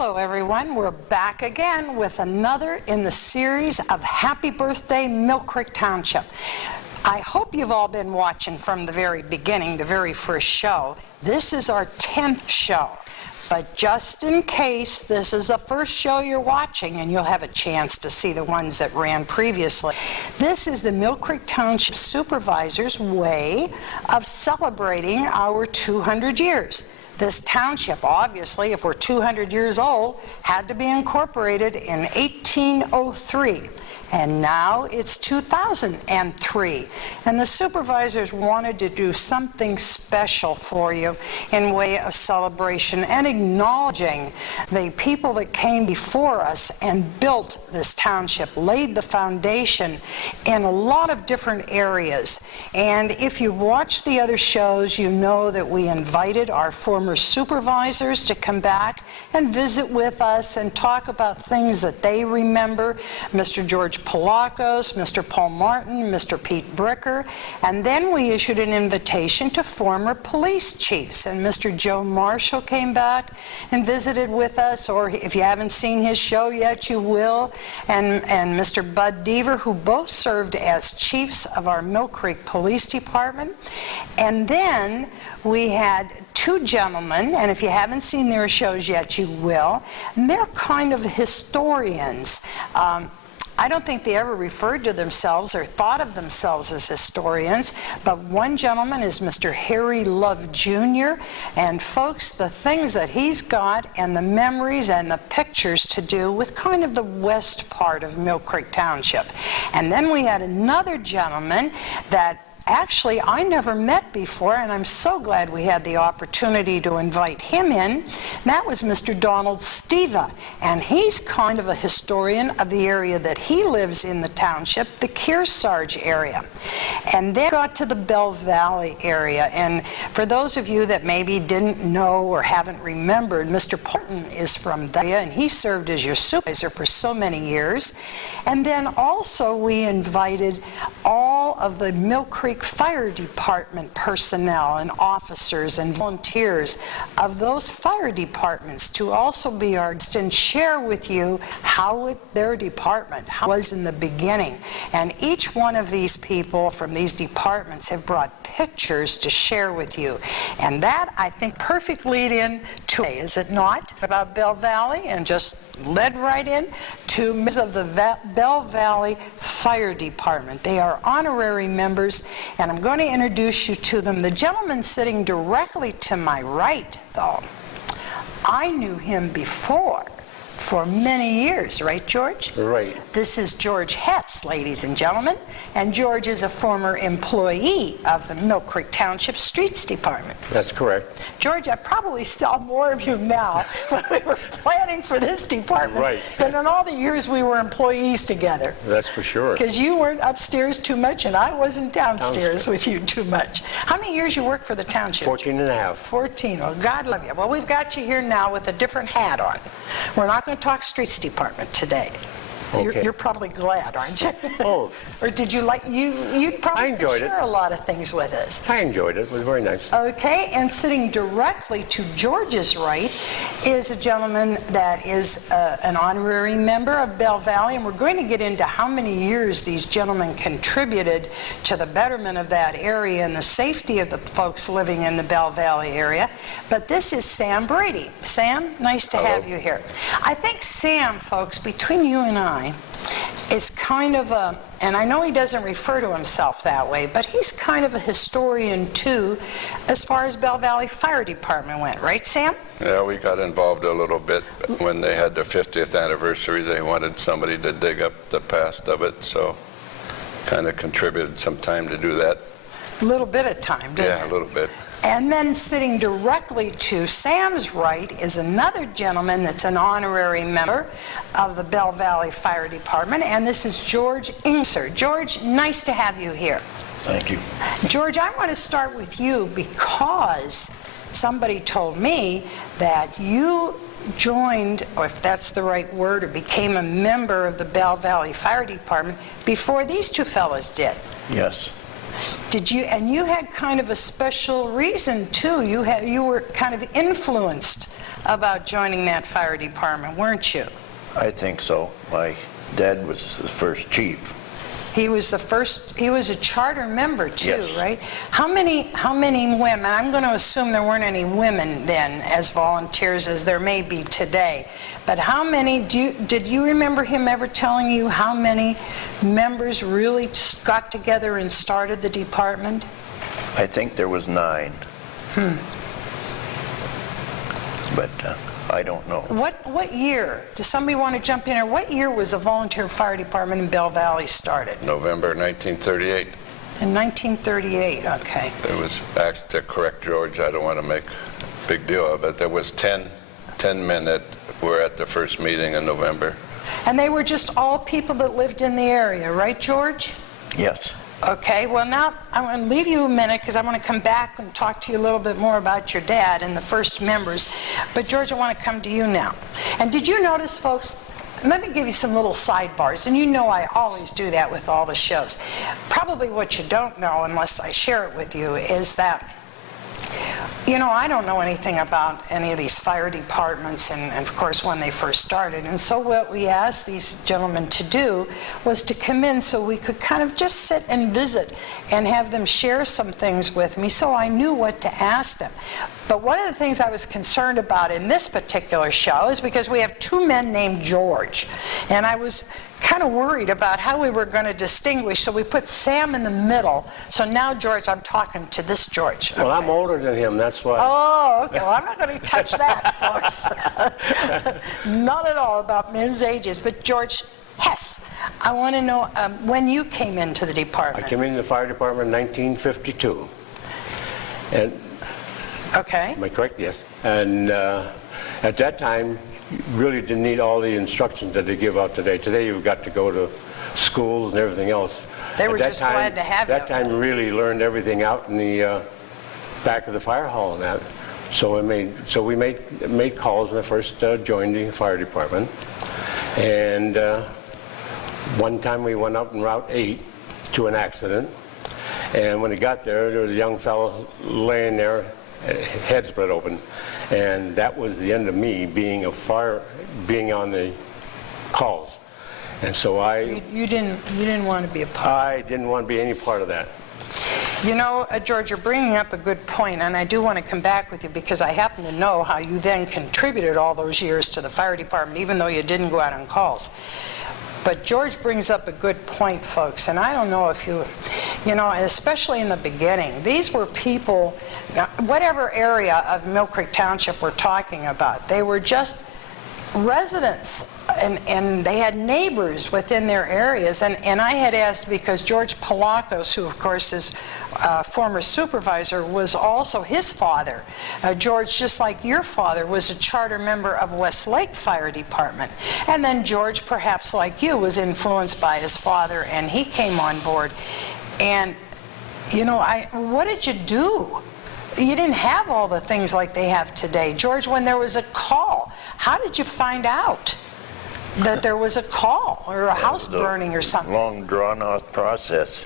Hello everyone, we're back again with another in the series of Happy Birthday Millcreek Township. I hope you've all been watching from the very beginning, the very first show. This is our 10th show. But just in case this is the first show you're watching, and you'll have a chance to see the ones that ran previously, this is the Millcreek Township Supervisor's way of celebrating our 200 years. This township, obviously, if we're 200 years old, had to be incorporated in 1803. And now it's 2003. And the supervisors wanted to do something special for you in way of celebration and acknowledging the people that came before us and built this township, laid the foundation in a lot of different areas. And if you've watched the other shows, you know that we invited our former supervisors to come back and visit with us and talk about things that they remember. Mr. George Polakos, Mr. Paul Martin, Mr. Pete Bricker, and then we issued an invitation to former police chiefs, and Mr. Joe Marshall came back and visited with us, or if you haven't seen his show yet, you will, and Mr. Bud Deaver, who both served as chiefs of our Millcreek Police Department. And then we had two gentlemen, and if you haven't seen their shows yet, you will, and they're kind of historians. I don't think they ever referred to themselves or thought of themselves as historians, but one gentleman is Mr. Harry Love Jr., and folks, the things that he's got and the memories and the pictures to do with kind of the west part of Millcreek Township. And then we had another gentleman that actually I never met before, and I'm so glad we had the opportunity to invite him in. That was Mr. Donald Steva, and he's kind of a historian of the area that he lives in, the township, the Kearsarge area. And then got to the Belle Valley area, and for those of you that maybe didn't know or haven't remembered, Mr. Porton is from that area, and he served as your supervisor for so many years. And then also we invited all of the Millcreek Fire Department personnel and officers and volunteers of those fire departments to also be our guests and share with you how their department was in the beginning. And each one of these people from these departments have brought pictures to share with you. And that, I think, perfect lead in to, is it not, about Belle Valley, and just led right in to members of the Belle Valley Fire Department. They are honorary members, and I'm going to introduce you to them. The gentleman sitting directly to my right, though, I knew him before for many years, right, George? Right. This is George Hess, ladies and gentlemen, and George is a former employee of the Millcreek Township Streets Department. That's correct. George, I probably saw more of you now when we were planning for this department than in all the years we were employees together. That's for sure. Because you weren't upstairs too much, and I wasn't downstairs with you too much. How many years you worked for the township? 14 and a half. 14. Well, God love you. Well, we've got you here now with a different hat on. We're not going to talk streets department today. Okay. You're probably glad, aren't you? Oh. Or did you like, you'd probably share a lot of things with us. I enjoyed it. It was very nice. Okay, and sitting directly to George's right is a gentleman that is an honorary member of Belle Valley, and we're going to get into how many years these gentlemen contributed to the betterment of that area and the safety of the folks living in the Belle Valley area. But this is Sam Brady. Sam, nice to have you here. I think Sam, folks, between you and I, is kind of a, and I know he doesn't refer to himself that way, but he's kind of a historian too, as far as Belle Valley Fire Department went, right, Sam? Yeah, we got involved a little bit when they had their 50th anniversary. They wanted somebody to dig up the past of it, so kind of contributed some time to do that. A little bit of time, didn't it? Yeah, a little bit. And then sitting directly to Sam's right is another gentleman that's an honorary member of the Belle Valley Fire Department, and this is George Engesser. George, nice to have you here. Thank you. George, I want to start with you because somebody told me that you joined, or if that's the right word, or became a member of the Belle Valley Fire Department before these two fellas did. Yes. And you had kind of a special reason too. You were kind of influenced about joining that fire department, weren't you? I think so. My dad was the first chief. He was a charter member too, Yes. right? How many women, I'm going to assume there weren't any women then as volunteers as there may be today, but how many, did you remember him ever telling you how many members really got together and started the department? I think there was 9. But I don't know. What year, does somebody want to jump in here? What year was the volunteer fire department in Belle Valley started? November 1938. In 1938, okay. It was, actually, to correct George, I don't want to make a big deal of it. There was 10 men that were at the first meeting in November. And they were just all people that lived in the area, right, George? Yes. Okay, well now I'm going to leave you a minute because I want to come back and talk to you a little bit more about your dad and the first members. But George, I want to come to you now. And did you notice, folks, let me give you some little sidebars, and you know I always do that with all the shows. Probably what you don't know, unless I share it with you, is that you know, I don't know anything about any of these fire departments and of course when they first started. And so what we asked these gentlemen to do was to come in so we could kind of just sit and visit and have them share some things with me so I knew what to ask them. But one of the things I was concerned about in this particular show is because we have 2 men named George. And I was kind of worried about how we were going to distinguish, so we put Sam in the middle. So now, George, I'm talking to this George. Well, I'm older than him, that's why. Oh, okay. Well, I'm not going to touch that, folks. Not at all about men's ages. But George Hess, I want to know when you came into the department. I came into the fire department in 1952. And, Okay. am I correct? Yes. And at that time, you really didn't need all the instructions that they give out today. Today, you've got to go to schools and everything else. They were At that just time- glad to have That you. time, you really learned everything out in the back of the fire hall and that. So we made calls when I first joined the fire department. And one time we went up in Route 8 to an accident. And when we got there was a young fellow laying there, head split open. And that was the end of me being on the calls. And so You didn't want to be a part. I didn't want to be any part of that. You know, George, you're bringing up a good point, and I do want to come back with you because I happen to know how you then contributed all those years to the fire department, even though you didn't go out on calls. But George brings up a good point, folks, and I don't know if you know, and especially in the beginning, these were people, whatever area of Millcreek Township we're talking about, they were just residents, and they had neighbors within their areas. And I had asked, because George Palakos, who of course is former supervisor, was also his father. George, just like your father, was a charter member of Westlake Fire Department. And then George, perhaps like you, was influenced by his father, and he came on board. And, you know, what did you do? You didn't have all the things like they have today. George, when there was a call, how did you find out that there was a call or a house burning or something? Long drawn-out process.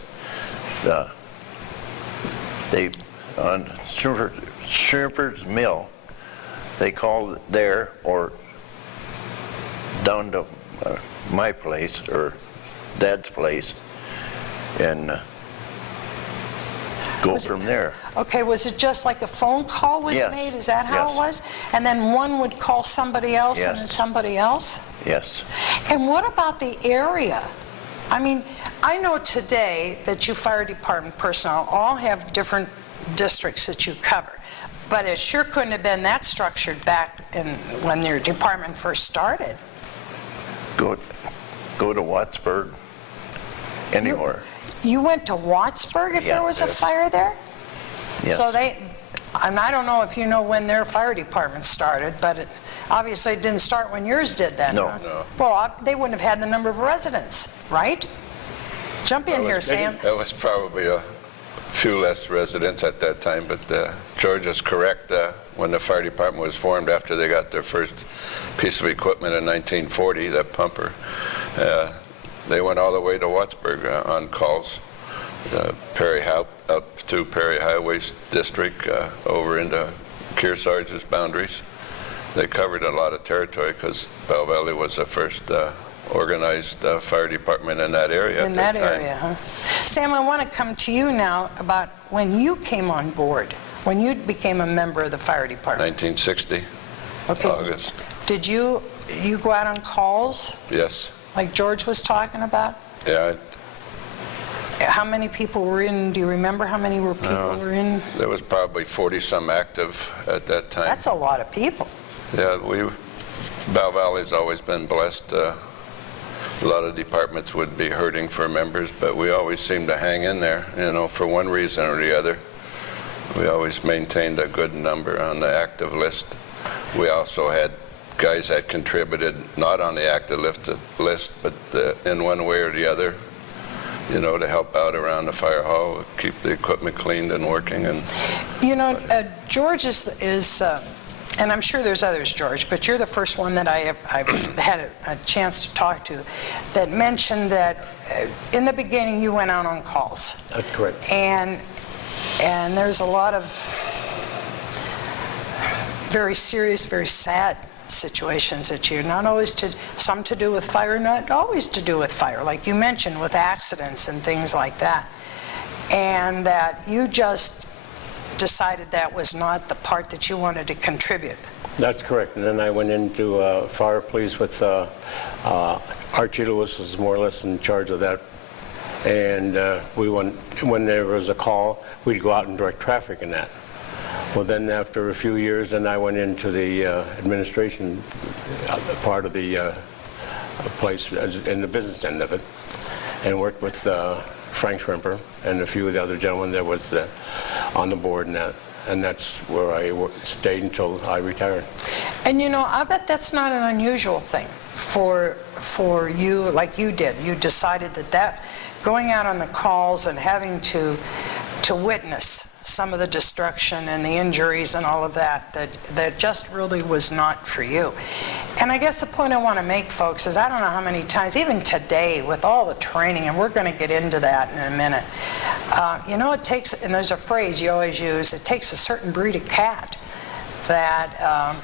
They on Schumer's Mill, they called there or down to my place or Dad's place, and go from there. Okay, was it just like a phone call was Yes. made? Is that how it Yes. was? And then one would call somebody else and Yes. then somebody else? Yes. And what about the area? I mean, I know today that you fire department personnel all have different districts that you cover, but it sure couldn't have been that structured back when your department first started. Go to Wattsburg, anywhere. You went to Wattsburg if Yeah, there was a yes. fire there? Yes. So and I don't know if you know when their fire department started, but obviously it didn't start when yours did then. No. Huh? No. Well, they wouldn't have had the number of residents, right? Jump in here, Sam. That was probably a few less residents at that time, but George is correct. When the fire department was formed after they got their first piece of equipment in 1940, that pumper, they went all the way to Wattsburg on calls. up to Perry Highway District, over into Kearsarge's boundaries. They covered a lot of territory because Belle Valley was the first organized fire department in that area In at that time. area, huh? Sam, I want to come to you now about when you came on board, when you became a member of the fire department. 1960, Okay. August. Did you go out on calls Yes. like George was talking about? Yeah, How many people were in? Do you remember how many people were in? there was probably 40-some active at that time. That's a lot of people. Yeah, Belle Valley's always been blessed. A lot of departments would be hurting for members, but we always seemed to hang in there, for one reason or the other. We always maintained a good number on the active list. We also had guys that contributed not on the active list, but in one way or the other, to help out around the fire hall, keep the equipment cleaned and working. And George is and I'm sure there's others, George, but you're the first one that I've had a chance to talk to that mentioned that in the beginning you went out on calls. That's correct. And there's a lot of very serious, very sad situations that you, not always some to do with fire, not always to do with fire, like you mentioned, with accidents and things like that. And that you just decided that was not the part that you wanted to contribute. That's correct. And then I went into fire police with Archie Lewis was more or less in charge of that. And when there was a call, we'd go out and direct traffic in that. Well, then after a few years, then I went into the administration part of the place, in the business end of it, and worked with Frank Shrimper and a few of the other gentlemen that was on the board and that. And that's where I stayed until I retired. And I bet that's not an unusual thing for you, like you did. You decided that going out on the calls and having to witness some of the destruction and the injuries and all of that just really was not for you. And I guess the point I want to make, folks, is I don't know how many times, even today with all the training, and we're going to get into that in a minute, it takes, and there's a phrase you always use, it takes a certain breed of cat that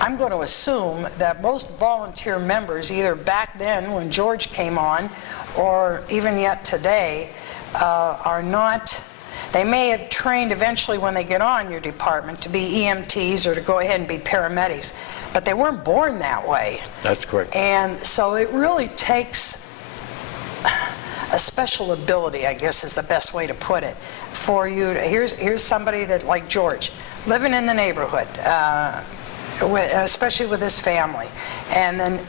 I'm going to assume that most volunteer members, either back then when George came on or even yet today, are not. They may have trained eventually when they get on your department to be EMTs or to go ahead and be paramedics, but they weren't born that way. That's correct. And so it really takes a special ability, I guess is the best way to put it, for you to, here's somebody that, like George, living in the neighborhood, especially with his family, and then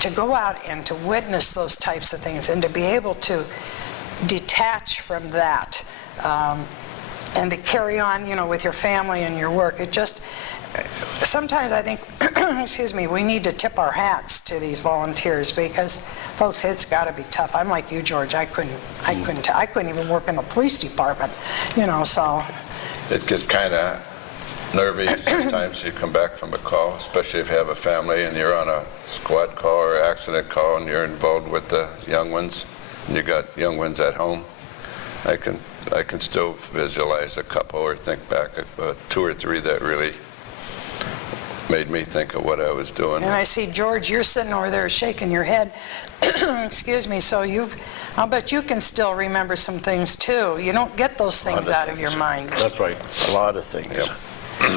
to go out and to witness those types of things and to be able to detach from that and to carry on, with your family and your work. It just, sometimes I think, excuse me, we need to tip our hats to these volunteers because, folks, it's got to be tough. I'm like you, George. I couldn't even work in the police department, so. It gets kind of nervy sometimes. You come back from a call, especially if you have a family and you're on a squad call or accident call and you're involved with the young ones, and you got young ones at home. I can still visualize a couple or think back two or three that really made me think of what I was doing. And I see, George, you're sitting over there shaking your head. Excuse me. So I'll bet you can still remember some things too. You don't get those things out of your mind. That's right. A lot of things. Yep.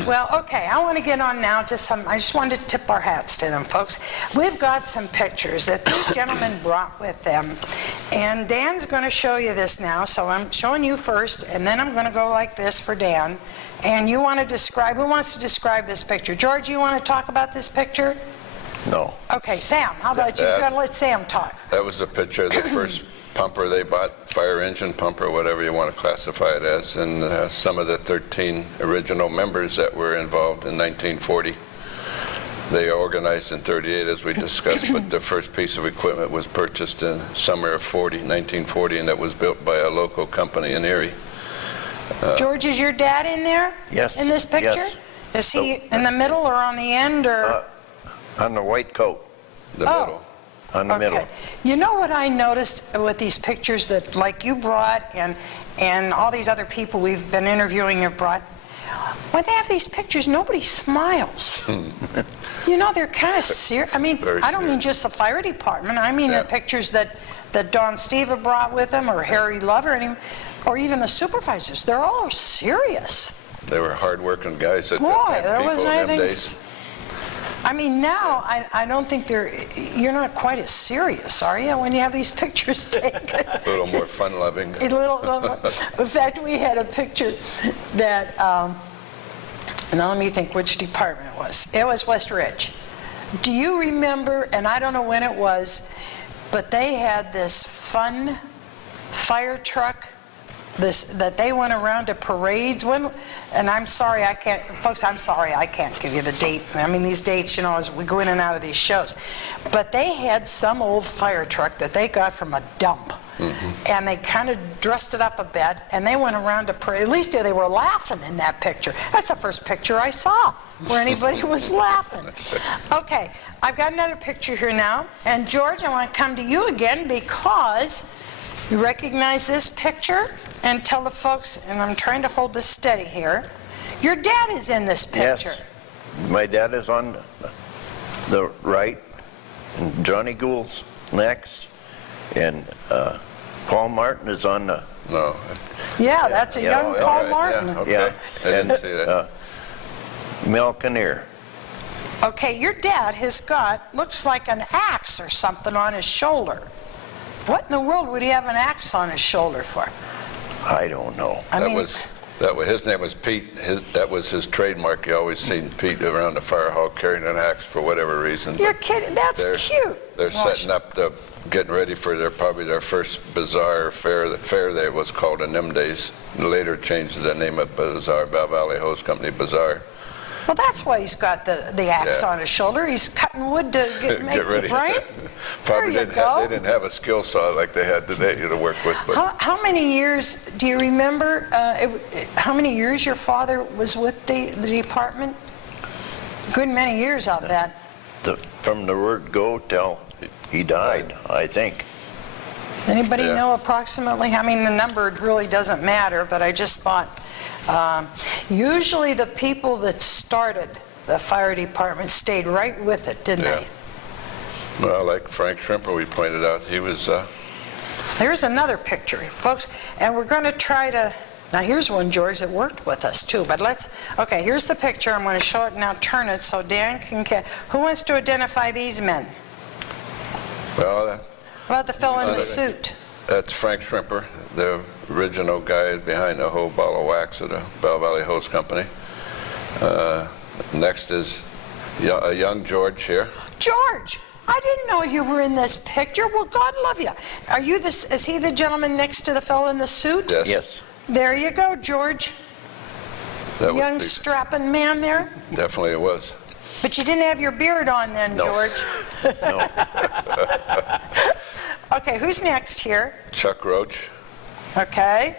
Well, okay, I want to get on now to I just wanted to tip our hats to them, folks. We've got some pictures that these gentlemen brought with them, and Dan's going to show you this now, so I'm showing you first, and then I'm going to go like this for Dan. And you want to describe, who wants to describe this picture? George, you want to talk about this picture? No. Okay, Sam, how about you? Just got to let Sam talk. That was a picture of the first pumper they bought, fire engine pumper, whatever you want to classify it as, and some of the 13 original members that were involved in 1940. They organized in 38, as we discussed, but the first piece of equipment was purchased in summer of 1940, and that was built by a local company in Erie. George, is your dad in there? Yes. In this picture? Yes. Is he in the middle or on the end or? On the white coat. The middle. on the middle. You know what I noticed with these pictures that, like you brought, and all these other people we've been interviewing have brought? When they have these pictures, nobody smiles. You know, they're kind of serious. I mean, Very I don't mean serious. just the fire department. I mean Yeah. the pictures that Don Steva brought with him, or Harry Lover, or even the supervisors. They're all serious. They were hard-working guys at Boy, that time, there people wasn't in them anything- days. I mean, now, I don't think you're not quite as serious, are you, when you have these pictures taken? A little more fun-loving. In fact, we had a picture that, now let me think which department it was. It was West Ridge. Do you remember, and I don't know when it was, but they had this fun fire truck that they went around to parades when, and I'm sorry I can't, folks, I'm sorry I can't give you the date. I mean, these dates, you know, as we go in and out of these shows. But they had some old fire truck that they got from a dump. And they kind of dressed it up a bit, and they went around to parade. At least they were laughing in that picture. That's the first picture I saw where anybody was laughing. Okay, I've got another picture here now. And George, I want to come to you again because you recognize this picture, and tell the folks, and I'm trying to hold this steady here, your dad is in this picture. Yes. My dad is on the right, and Johnny Gould's next, and Paul Martin is on the... No. Yeah, that's a Yeah, young all Paul right, Martin. Yeah, okay. Yeah, I didn't see that. Mel Kinnear. Okay, your dad has got, looks like an axe or something on his shoulder. What in the world would he have an axe on his shoulder for? I don't know. I mean, His name was Pete. That was his trademark. You always seen Pete around the fire hall carrying an axe for whatever reason. you're kidding, that's cute. They're Well, setting up getting ready for probably their first bazaar or fair. The fair there was called in them days. Later changed the name of Bazaar, Belle Valley Hose Company Bazaar. Well, that's why he's got the axe Yeah. on his shoulder. He's cutting wood to Get ready. right? Probably There you they go. didn't have a skill saw like they had today to work with. But How many years, do you remember, how many years your father was with the department? Good many years of that. From the word go till he died, I think. Anybody Yeah. know approximately? I mean, the number really doesn't matter, but I just thought, usually the people that started the fire department stayed right with it, didn't Yeah. they? well, like Frank Schrimper, we pointed out, he was. Here's another picture, folks, and we're going to try to, now here's one, George, that worked with us too, but okay, here's the picture. I'm going to show it now, turn it so Dan can who wants to identify these men? Well, How about the fellow in the suit? that's Frank Schrimper, the original guy behind the whole ball of wax of the Belle Valley Hose Company. Next is a young George here. George! I didn't know you were in this picture. Well, God love you. Is he the gentleman next to the fellow in the suit? Yes. Yes. There you go, George. That Young was strapping man there. definitely it was. But you didn't have your beard on then, No. George. No. Okay, who's next here? Chuck Roach, Okay.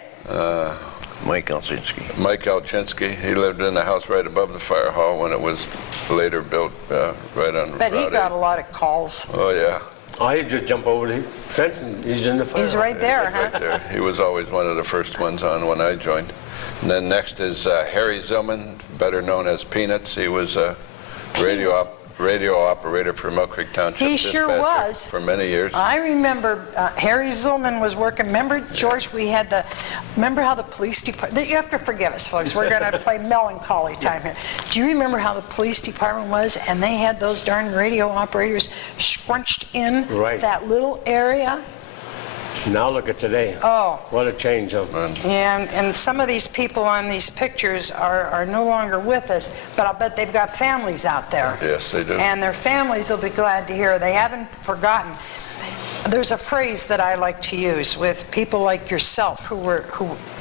Mike Elsinski. Mike Alchinsky. He lived in the house right above the fire hall when it was later built right on But he Route got 8. a lot of calls. Oh, yeah. I just jump over the fence and he's in the fire. He's right there, Right huh? there. He was always one of the first ones on when I joined. And then next is Harry Zillman, better known as Peanuts. He was a radio operator for Millcreek Township. He sure dispatcher was. For many years. I remember Harry Zillman was working. Remember, George, remember how the police department, you have to forgive us, folks. We're going to play melancholy time here. Do you remember how the police department was? And they had those darn radio operators scrunched in Right. that little area? Now look at today. Oh. What a change, huh? And some of these people on these pictures are no longer with us, but I'll bet they've got families out there. Yes, they do. And their families will be glad to hear. They haven't forgotten. There's a phrase that I like to use with people like yourself who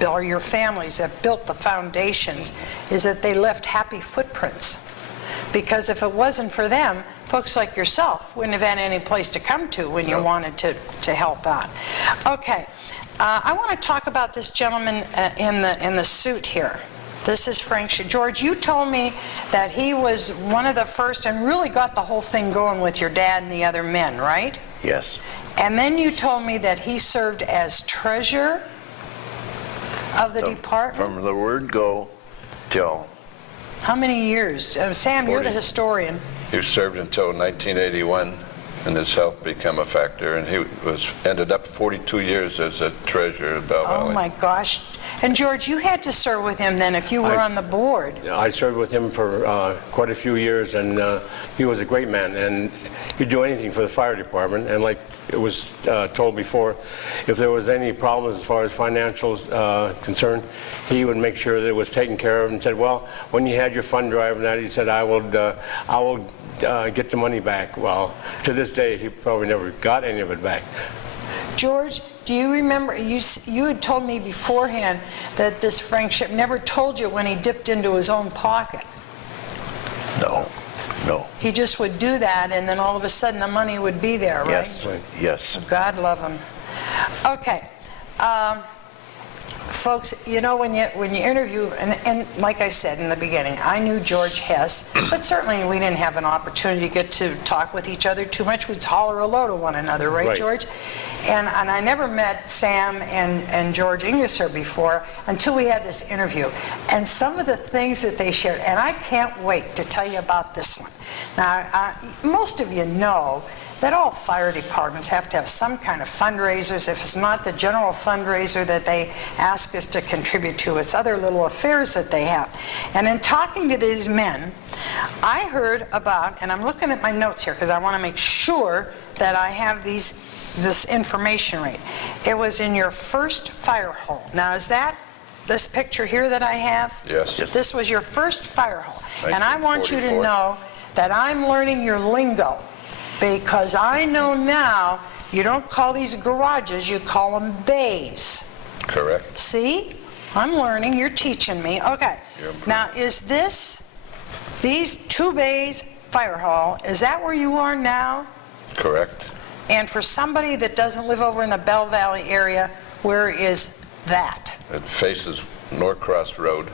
are your families that built the foundations, is that they left happy footprints. Because if it wasn't for them, folks like yourself wouldn't have had any place to come to when you wanted to help out. Okay, I want to talk about this gentleman in the suit here. This is Frank. George, you told me that he was one of the first and really got the whole thing going with your dad and the other men, right? Yes. And then you told me that he served as treasurer of the department? From the word go till... How many years? Sam, you're the 40. historian. He served until 1981, and his health became a factor, and he ended up 42 years as a treasurer of Belle Valley. Oh my gosh. And George, you had to serve with him then if you were on the board. I served with him for quite a few years, and he was a great man, and he'd do anything for the fire department. And like it was told before, if there was any problems as far as financials concerned, he would make sure that it was taken care of and said, well, when you had your fund drive and that, he said, I will get the money back. Well, to this day, he probably never got any of it back. George, do you remember, you had told me beforehand that this Frank Ship never told you when he dipped into his own pocket. No, no. He just would do that, and then all of a sudden the money would be there, right? Yes, yes. God love him. Okay. Folks, you know, when you interview, and like I said in the beginning, I knew George Hess, but certainly we didn't have an opportunity to get to talk with each other too much. We'd holler hello to one another, right, George? And I never met Sam and George Engesser before until we had this interview. And some of the things that they shared, and I can't wait to tell you about this one. Now, most of you know that all fire departments have to have some kind of fundraisers. If it's not the general fundraiser that they ask us to contribute to, it's other little affairs that they have. And in talking to these men, I heard about, and I'm looking at my notes here because I want to make sure that I have this information right. It was in your first fire hall. Now, is that this picture here that I have? Yes. This was your first fire hall. And I want you to 1944. know that I'm learning your lingo, because I know now you don't call these garages, you call them bays. Correct. See? I'm learning, you're teaching me. Okay. Now, is these 2 bays fire hall, is that where you are now? Correct. And for somebody that doesn't live over in the Belle Valley area, where is that? It faces Norcross Road,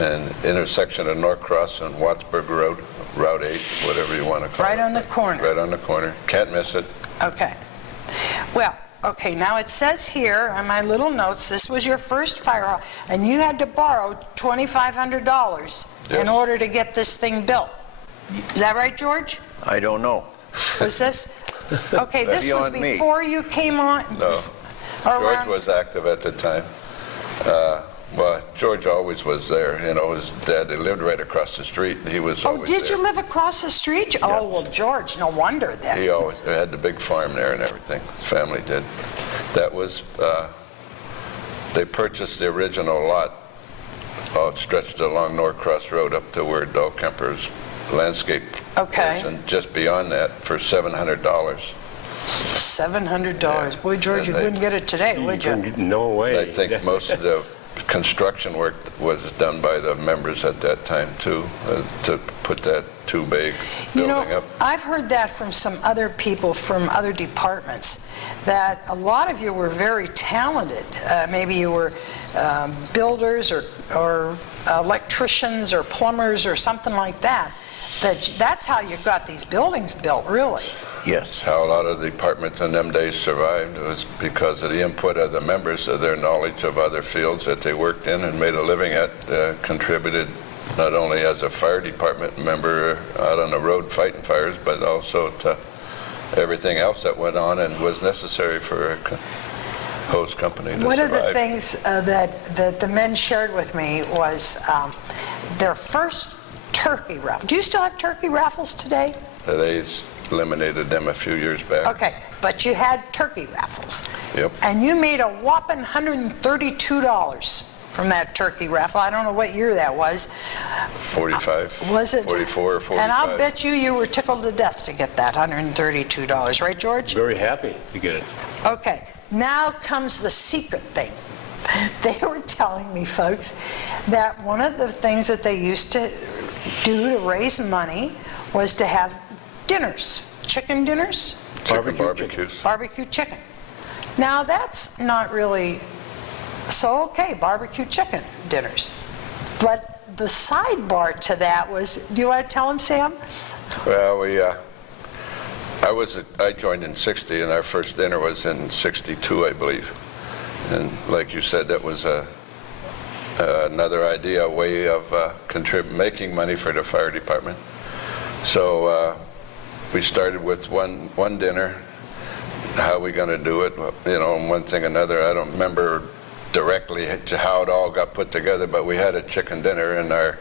an intersection of Norcross and Wattsburg Road, Route 8, whatever you want to call it. Right on the corner. Right on the corner. Can't miss it. Okay. Well, okay, now it says here on my little notes, this was your first fire hall, and you had to borrow $2,500 in order to get this thing built. Is that right, George? I don't know. Was this? Okay, this was beyond me. before you came on? No. Or George around- was active at the time. Well, George always was there. You know, his dad, they lived right across the street, and he was Oh, always did there. you live across the street? Oh, well, George, no wonder then. He always had the big farm there and everything. His family did. That was, they purchased the original lot, stretched along Norcross Road up to where Doll Kemper's landscape Okay. is, and just beyond that for $700. $700. Boy, George, you And they- wouldn't get it today, would you? No way. I think most of the construction work was done by the members at that time too, to put that 2-bay You building know, up. I've heard that from some other people from other departments, that a lot of you were very talented. Maybe you were builders or electricians or plumbers or something like that. That's how you got these buildings built, really. Yes. How a lot of the departments in them days survived was because of the input of the members, of their knowledge of other fields that they worked in and made a living at, contributed not only as a fire department member out on the road fighting fires, but also to everything else that went on and was necessary for a hose company to survive. One of the things that the men shared with me was their first turkey raffle. Do you still have turkey raffles today? They eliminated them a few years back. Okay, but you had turkey raffles. Yep. And you made a whopping $132 from that turkey raffle. I don't know what year that was. 45. Was it? 44 or 45. And I'll bet you were tickled to death to get that $132, right, George? Very happy to get it. Okay, now comes the secret thing. They were telling me, folks, that one of the things that they used to do to raise money was to have dinners, chicken dinners, Chicken Barbecue barbecues. barbecue chicken. Now that's not really, so okay, barbecue chicken dinners. But the sidebar to that was, do you want to tell them, Sam? Well, I joined in 60, and our first dinner was in 62, I believe. And like you said, that was another idea, a way of making money for the fire department. So we started with one dinner. How are we going to do it? You know, one thing another. I don't remember directly how it all got put together, but we had a chicken dinner, and our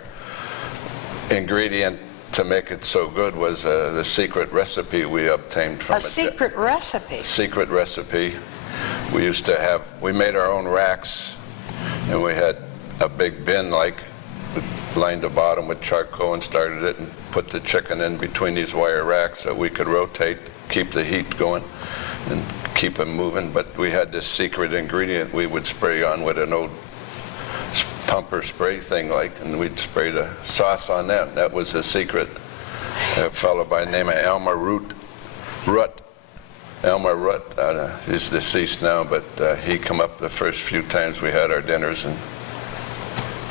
ingredient to make it so good was the secret recipe we obtained from A secret recipe? Secret recipe. We made our own racks, and we had a big bin, lined the bottom with charcoal and started it and put the chicken in between these wire racks so we could rotate, keep the heat going, and keep them moving. But we had this secret ingredient we would spray on with an old pumper spray thing, and we'd spray the sauce on that. That was the secret. A fellow by the name of Elmer Rutt. He's deceased now, but he come up the first few times we had our dinners, and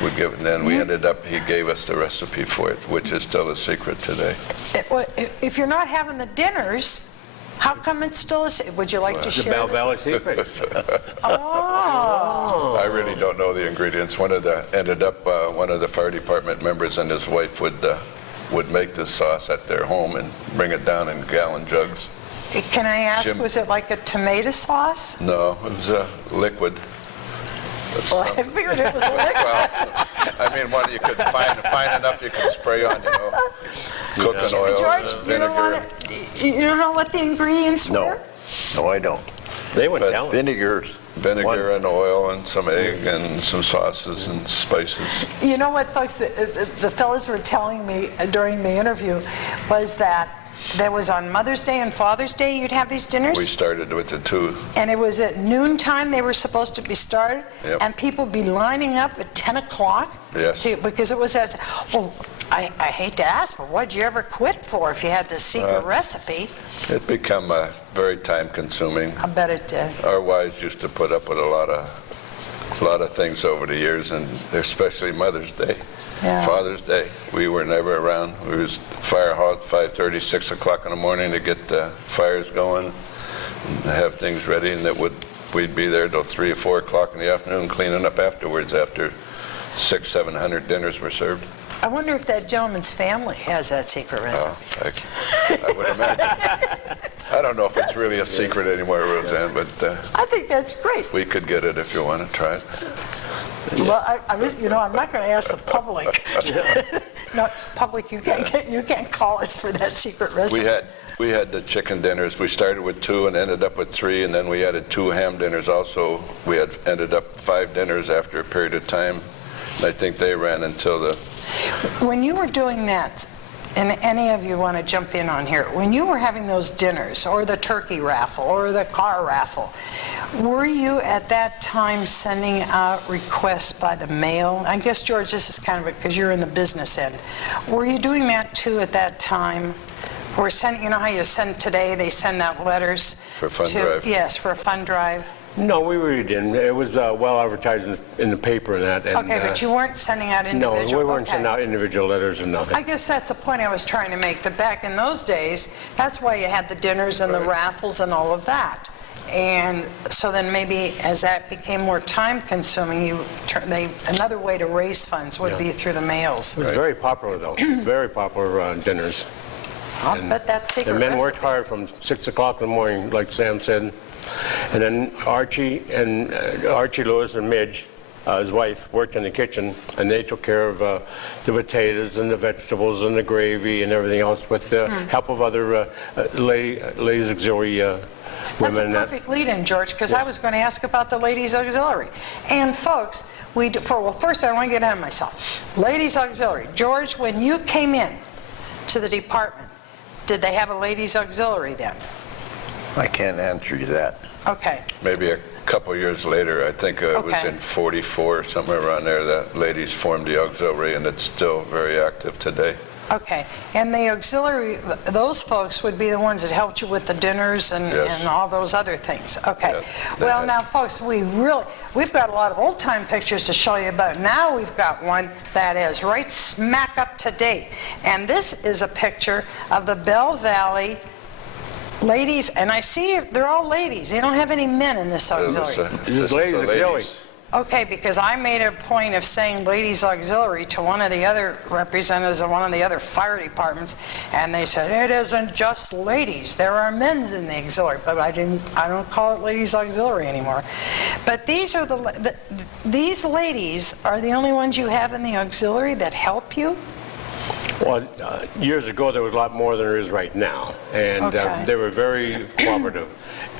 he gave us the recipe for it, which is still a secret today. If you're not having the dinners, how come it's still a secret? Would you like to share? The Belle Valley secret. Oh. I really don't know the ingredients. One of the fire department members and his wife would make the sauce at their home and bring it down in gallon jugs. Can I ask, was it like a tomato sauce? No, it was a liquid. Well, I figured it was a liquid. Well, I mean, one you could find enough you could spray on, cooking oil, George, vinegar. you don't know what the ingredients were? No, I don't. They wouldn't tell us. Vinegar and oil and some egg and some sauces and spices. You know what, folks, the fellas were telling me during the interview was that there was on Mother's Day and Father's Day you'd have these dinners? We started with the two. And it was at noontime they were supposed to be started? Yep. And people would be lining up at 10 o'clock? Yes. Because it was well, I hate to ask, but what'd you ever quit for if you had this secret recipe? It became very time-consuming. I bet it did. Our wives used to put up with a lot of things over the years, and especially Mother's Day. Yeah. Father's Day, we were never around. We was fire hall at 5:30, 6 o'clock in the morning to get the fires going and have things ready, and we'd be there till 3 or 4 o'clock in the afternoon cleaning up afterwards after 600-700 dinners were served. I wonder if that gentleman's family has that secret recipe. I would imagine. I don't know if it's really a secret anymore, Roseanne, but I think that's great. we could get it if you want to try it. Well, I'm not going to ask the public. No, public, you can't call us for that secret recipe. We had the chicken dinners. We started with 2 and ended up with 3, and then we added 2 ham dinners also. We had ended up 5 dinners after a period of time. And I think they ran until the... When you were doing that, and any of you want to jump in on here, when you were having those dinners, or the turkey raffle, or the car raffle, were you at that time sending out requests by the mail? I guess, George, this is kind of it because you're in the business end. Were you doing that too at that time? Or you know how you send today, they send out letters? For a fund drive. Yes, for a fund drive. No, we really didn't. It was well advertised in the paper and that. And, Okay, but you weren't sending out individual? No, we weren't okay. sending out individual letters and nothing. I guess that's the point I was trying to make, that back in those days, that's why you had the dinners and the raffles and all of that. And so then maybe as that became more time-consuming, another way to raise funds would be through the mails. It was very popular, though. Very popular dinners. I'll bet that's secret The men recipe. worked hard from 6 o'clock in the morning, like Sam said. And then Archie Lewis and Midge, his wife, worked in the kitchen, and they took care of the potatoes and the vegetables and the gravy and everything else with the help of other ladies auxiliary women. That's a perfect lead-in, George, because I was going to ask about the Ladies Auxiliary. And folks, first I want to get ahead of myself. Ladies Auxiliary. George, when you came in to the department, did they have a Ladies Auxiliary then? I can't answer you that. Okay. Maybe a couple years later, I think it was in 44, somewhere around there, that ladies formed the auxiliary, and it's still very active today. Okay, and the auxiliary, those folks would be the ones that helped you with the dinners and, Yes. and all those other things. Okay. Yes, they Well, had- now, folks, we've got a lot of old-time pictures to show you, but now we've got one that is right smack up to date. And this is a picture of the Belle Valley ladies, and I see they're all ladies. They don't have any men in this auxiliary. This is ladies auxiliary. Okay, because I made a point of saying ladies auxiliary to one of the other representatives of one of the other fire departments, and they said, it isn't just ladies, there are men's in the auxiliary, but I don't call it ladies auxiliary anymore. But these are these ladies are the only ones you have in the auxiliary that help you? Well, years ago, there was a lot more than there is right now, and Okay. they were very cooperative.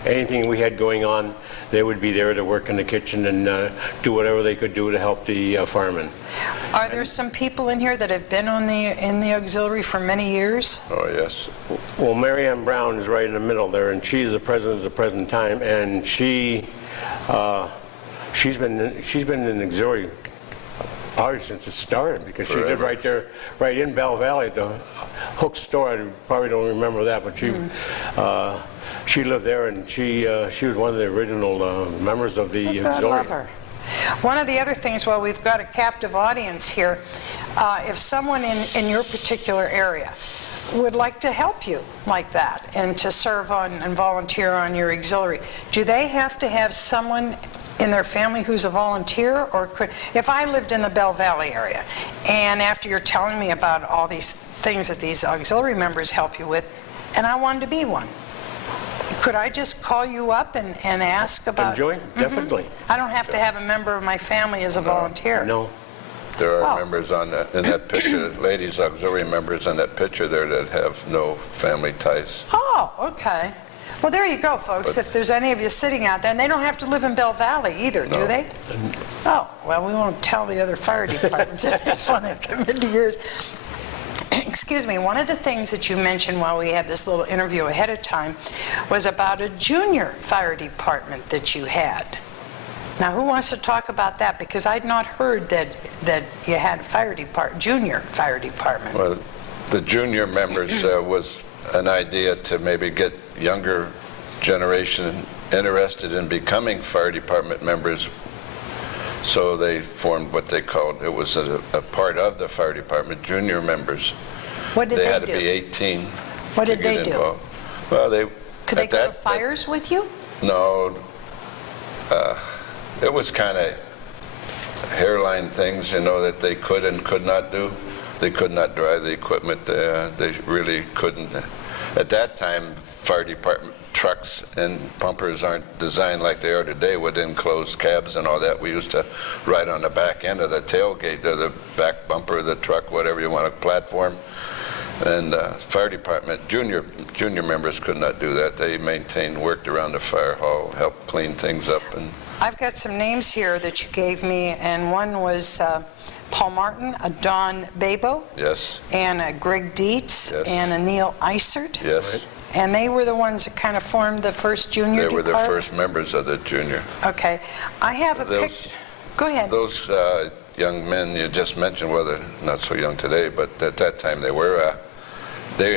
Anything we had going on, they would be there to work in the kitchen and do whatever they could do to help the firemen. Are there some people in here that have been in the auxiliary for many years? Oh, yes. Well, Mary Ann Brown is right in the middle there, and she is the president at the present time, and she's been in the auxiliary probably since it started, because she lived Forever. right there, right in Belle Valley at the Hook store. I probably don't remember that, but she lived there, and she was one of the original members of the God auxiliary. love her. One of the other things, well, we've got a captive audience here. If someone in your particular area would like to help you like that and to serve on and volunteer on your auxiliary, do they have to have someone in their family who's a volunteer? Or if I lived in the Belle Valley area, and after you're telling me about all these things that these auxiliary members help you with, and I wanted to be one, could I just call you up and ask about... Join? Definitely. I don't have to have a member of my family as a volunteer. No. There are Oh. members in that picture, ladies auxiliary members in that picture there that have no family ties. Oh, okay. Well, there you go, folks. If there's any of you sitting out there, and they don't have to live in Belle Valley either, do No. they? Oh, well, we won't tell the other fire departments if they want to come into yours. Excuse me, one of the things that you mentioned while we had this little interview ahead of time was about a junior fire department that you had. Now, who wants to talk about that? Because I'd not heard that you had a junior fire department. Well, the junior members was an idea to maybe get younger generation interested in becoming fire department members. So they formed what they called, it was a part of the fire department, junior members. What did They they had to be do? 18. What to did they get do? involved. Well, Could they at go to that- fires with you? No. It was kind of hairline things, you know, that they could and could not do. They could not drive the equipment. They really couldn't. At that time, fire department trucks and bumpers aren't designed like they are today with enclosed cabs and all that. We used to ride on the back end of the tailgate or the back bumper of the truck, whatever you want, a platform. And fire department, junior members could not do that. They worked around the fire hall, helped clean things up. And I've got some names here that you gave me, and one was Paul Martin, a Don Babo, yes, and a Greg Dietz, Yes. and a Neil Eisert. yes. And they were the ones that kind of formed the first junior They were department? the first members of the junior. Okay. I have a Those- picture. Go ahead. Those young men you just mentioned, well, they're not so young today, but at that time they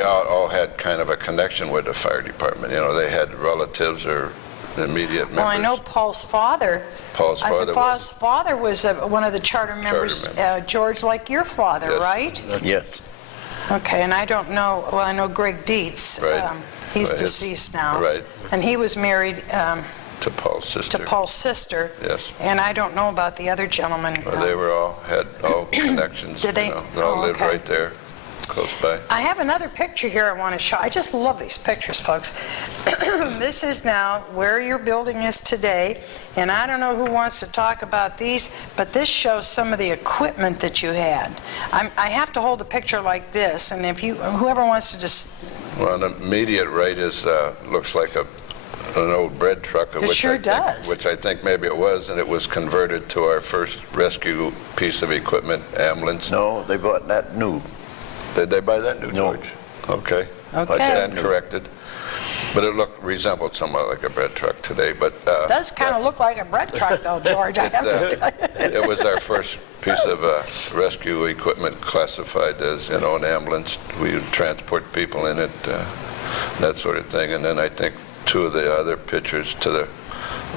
all had kind of a connection with the fire department. You know, they had relatives or immediate members. Well, I know Paul's father. Paul's I think father Paul's was. father was one of the charter members, member. George, like your father, Yes. right? Yes. Okay, and I don't know, well, I know Greg Dietz. Right. He's Right. deceased now. Right. And he was married To Paul's sister. to Paul's sister. Yes. And I don't know about the other gentleman. Well, they had all connections. Did they? You know, they all Oh, lived okay. right there, close by. I have another picture here I want to show. I just love these pictures, folks. This is now where your building is today, and I don't know who wants to talk about these, but this shows some of the equipment that you had. I have to hold a picture like this, and if whoever wants to just... Well, the immediate right is looks like an old bread truck, It sure does. which I think maybe it was, and it was converted to our first rescue piece of equipment, ambulance. No, they bought that new. Did they buy that new, No. George? Okay. Okay. I stand corrected. But it resembled somewhat like a bread truck today. But It does kind of look like a bread truck, though, George, I have to tell you. it was our first piece of rescue equipment classified as, an ambulance. We would transport people in it, that sort of thing. And then I think two of the other pictures to the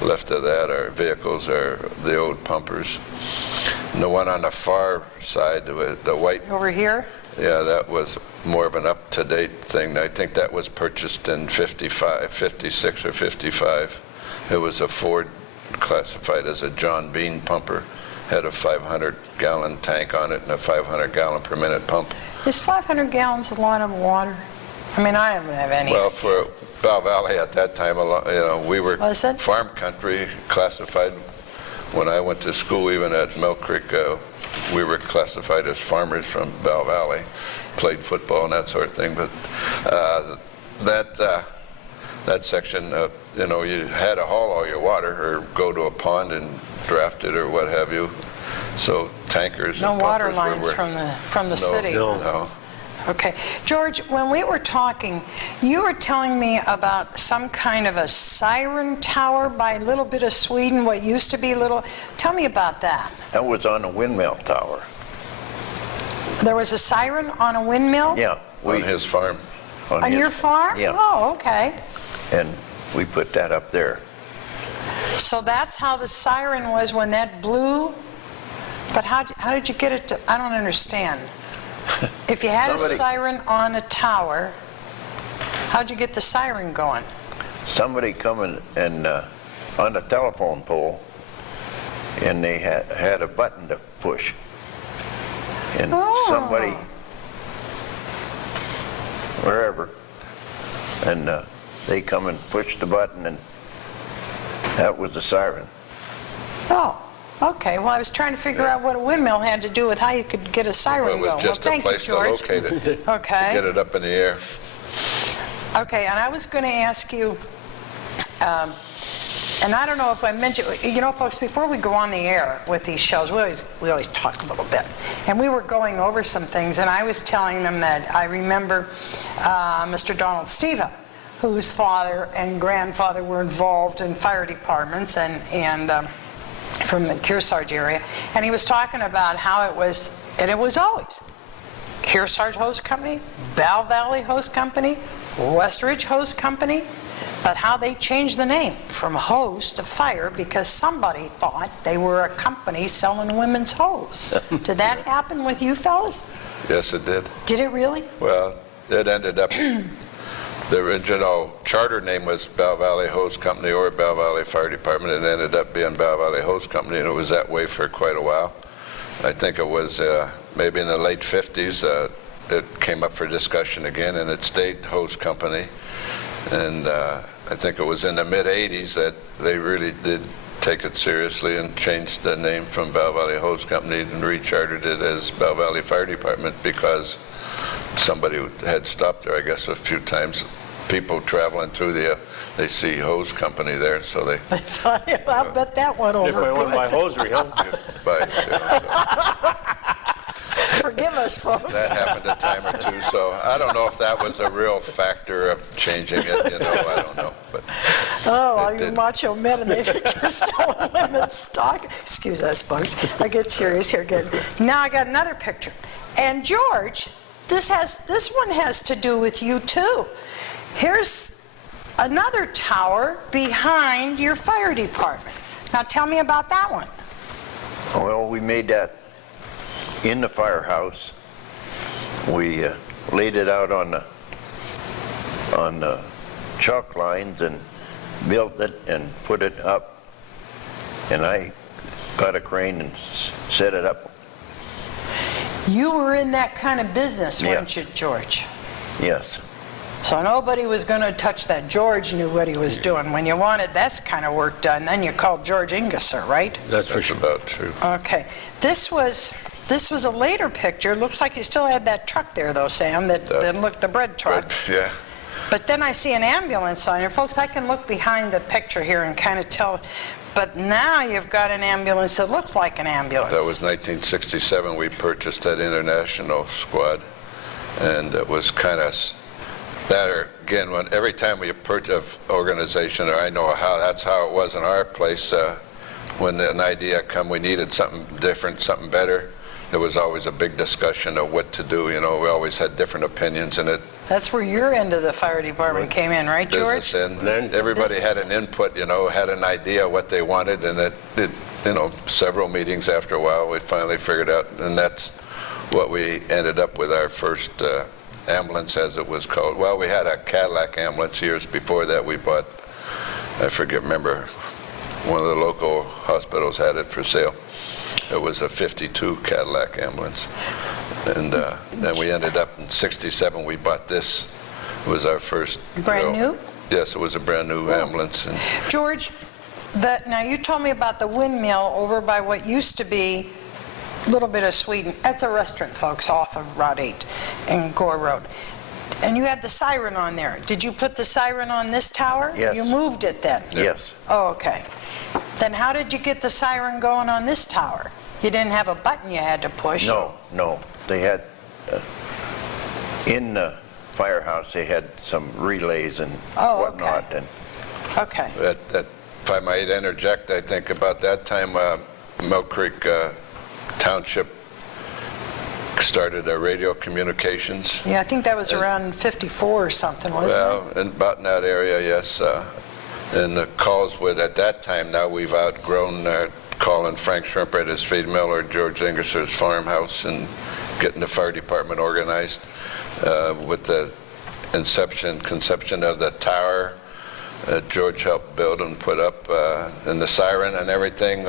left of that are vehicles are the old pumpers. And the one on the far side, with the white, Over here? yeah, that was more of an up-to-date thing. I think that was purchased in 56 or 55. It was a Ford classified as a John Bean pumper. Had a 500-gallon tank on it and a 500-gallon per minute pump. Is 500 gallons a lot of water? I mean, I don't have any. Well, for Belle Valley at that time, we were Was it? farm country classified. When I went to school, even at Millcreek, we were classified as farmers from Belle Valley, played football and that sort of thing. But that section, you had to haul all your water or go to a pond and draft it or what have you. So tankers No and water pumpers lines from the city? No. Okay. George, when we were talking, you were telling me about some kind of a siren tower by a little bit of Sweden, what used to be little. Tell me about that. That was on a windmill tower. There was a siren on a windmill? Yeah. On his farm. On your farm? Yeah. Oh, okay. And we put that up there. So that's how the siren was when that blew? But how did you get it to, I don't understand. If you had a siren on a tower, how'd you get the siren going? Somebody coming and on the telephone pole, and they had a button to push. And somebody, wherever, and they come and push the button, and that was the siren. Oh, okay. Well, I was trying to figure out what a windmill had to do with how you could get a siren It going. was just well, a thank you, place to George. locate it, Okay. to get it up in the air. Okay, and I was going to ask you, and I don't know if I mentioned, folks, before we go on the air with these shows, we always talk a little bit. And we were going over some things, and I was telling them that I remember Mr. Donald Steva, whose father and grandfather were involved in fire departments and from the Kearsarge area. And he was talking about how it was, and it was always Kearsarge Hose Company, Belle Valley Hose Company, Westridge Hose Company, but how they changed the name from hose to fire because somebody thought they were a company selling women's hose. Did that happen with you fellas? Yes, it did. Did it really? Well, it ended up, the original charter name was Belle Valley Hose Company or Belle Valley Fire Department. It ended up being Belle Valley Hose Company, and it was that way for quite a while. I think it was maybe in the late 50s, it came up for discussion again, and it stayed Hose Company. And I think it was in the mid-'80s that they really did take it seriously and changed the name from Belle Valley Hose Company and rechartered it as Belle Valley Fire Department because somebody had stopped there, I guess, a few times. People traveling through they see Hose Company there, so they I thought, I'll bet that went If over I went good. by hosiery, huh? buy it too. So Forgive us, folks. that happened a time or two. So I don't know if that was a real factor of changing it. I don't know. But Oh, all it you did. macho men, and they think you're selling women's stock. Excuse us, folks. I get serious here again. Now I got another picture. And George, this one has to do with you too. Here's another tower behind your fire department. Now tell me about that one. Well, we made that in the firehouse. We laid it out on the chalk lines and built it and put it up. And I got a crane and set it up. You were in that kind of business, Yeah. weren't you, George? Yes. So nobody was going to touch that. George knew what he was doing. When you wanted that kind of work done, then you called George Engesser, right? That's for that's sure. about true. Okay. This was a later picture. Looks like you still had that truck there, though, Sam, that looked the bread truck. But, yeah. But then I see an ambulance on here. Folks, I can look behind the picture here and kind of tell. But now you've got an ambulance that looks like an ambulance. That was 1967. We purchased that international squad, and it was kind of that or again, every time we approach an organization, or I know that's how it was in our place, when an idea come, we needed something different, something better, there was always a big discussion of what to do. We always had different opinions in it. That's where your end of the fire department came in, right, George? Business end. Everybody had an input, had an idea what they wanted, and it several meetings after a while, we finally figured out, and that's what we ended up with our first ambulance, as it was called. Well, we had a Cadillac ambulance years before that. We bought, remember, one of the local hospitals had it for sale. It was a 52 Cadillac ambulance. And then we ended up in '67, we bought this. It was our first. Brand new? Yes, it was a brand new ambulance. And George, now you told me about the windmill over by what used to be a little bit of Sweden. That's a restaurant, folks, off of Route 8 and Gore Road. And you had the siren on there. Did you put the siren on this tower? Yes. You moved it then? Yes. Oh, okay. Then how did you get the siren going on this tower? You didn't have a button you had to push? No. They had, in the firehouse, they had some relays and whatnot. Okay. If I might interject, I think about that time, Millcreek Township started radio communications. Yeah, I think that was around 54 or something, wasn't it? Well, about in that area, yes. And the calls would, at that time, now we've outgrown calling Frank Shrimp at his feed mill or George Engesser's farmhouse and getting the fire department organized. With the conception of the tower, George helped build and put up, and the siren and everything.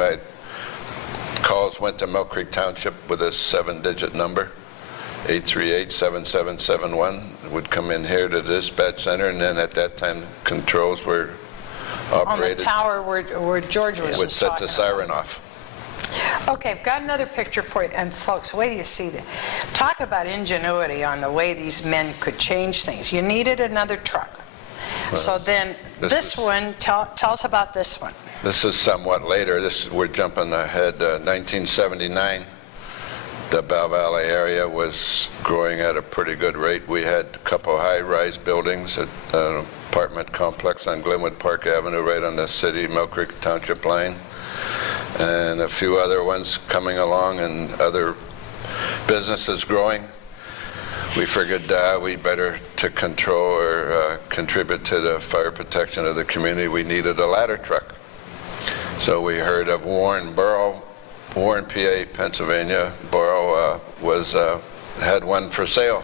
Calls went to Millcreek Township with a 7-digit number, 838-7771. Would come in here to the dispatch center, and then at that time, controls were operated. On the tower where George was Would set the siren off. Okay, I've got another picture for you. And folks, wait till you see this. Talk about ingenuity on the way these men could change things. You needed another truck. So then this one, tell us about this one. This is somewhat later. We're jumping ahead. 1979, the Belle Valley area was growing at a pretty good rate. We had a couple high-rise buildings, an apartment complex on Glenwood Park Avenue right on the city Millcreek Township line, and a few other ones coming along and other businesses growing. We figured we better, to control or contribute to the fire protection of the community, we needed a ladder truck. So we heard of Warren, PA, Pennsylvania. Borough had one for sale,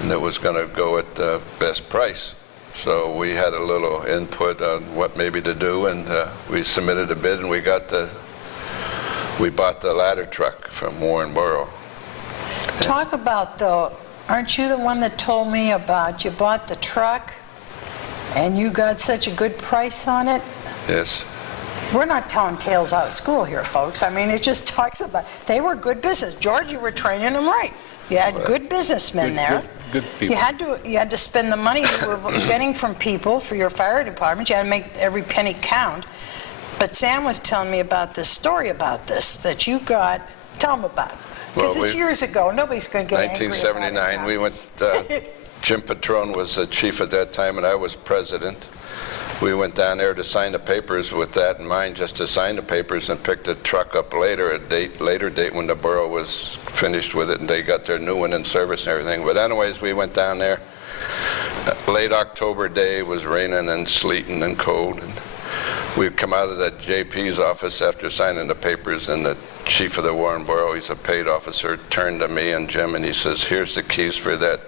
and it was going to go at the best price. So we had a little input on what maybe to do, and we submitted a bid, and we bought the ladder truck from Warren Borough. Talk about aren't you the one that told me about you bought the truck and you got such a good price on it? Yes. We're not telling tales out of school here, folks. I mean, it just talks about, they were good business. George, you were training them right. You had good businessmen there. Good people. You had to spend the money you were getting from people for your fire department. You had to make every penny count. But Sam was telling me about this story about this that you got. Tell them about it. Because it's years ago. Nobody's going to get angry about it. 1979, we went, Jim Patrone was the chief at that time, and I was president. We went down there to sign the papers with that in mind, just to sign the papers, and picked the truck up later, later date when the borough was finished with it and they got their new one in service and everything. But anyways, we went down there. Late October day, it was raining and sleeting and cold. And we'd come out of that JP's office after signing the papers, and the chief of the Warren Borough, he's a paid officer, turned to me and Jim and he says, "Here's the keys for that."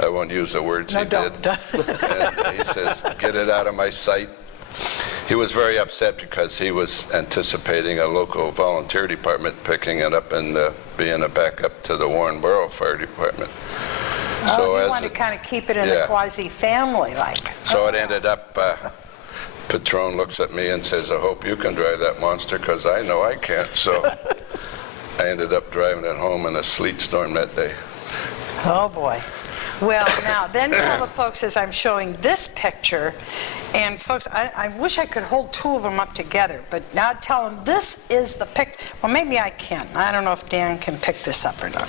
I won't use the words he did. And he says, "Get it out of my sight." He was very upset because he was anticipating a local volunteer department picking it up and being a backup to the Warren Borough Fire Department. Oh, you want to kind of keep it in a quasi-family like. So it ended up, Patrone looks at me and says, "I hope you can drive that monster, because I know I can't." So I ended up driving it home in a sleet storm that day. Oh, boy. Well, now, then tell the folks, as I'm showing this picture, and folks, I wish I could hold two of them up together, but now tell them this is the picture. Well, maybe I can. I don't know if Dan can pick this up or not.